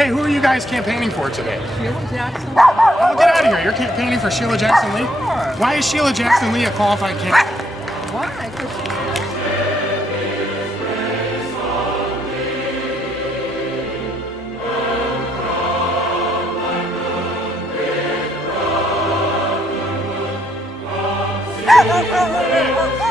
Hey, who are you guys campaigning for today? Sheila Jackson. Oh, get out of here. You're campaigning for Sheila Jackson Lee? Sure. Why is Sheila Jackson Lee a qualified candidate? Why? 'Cause she's Ha ha ha ha!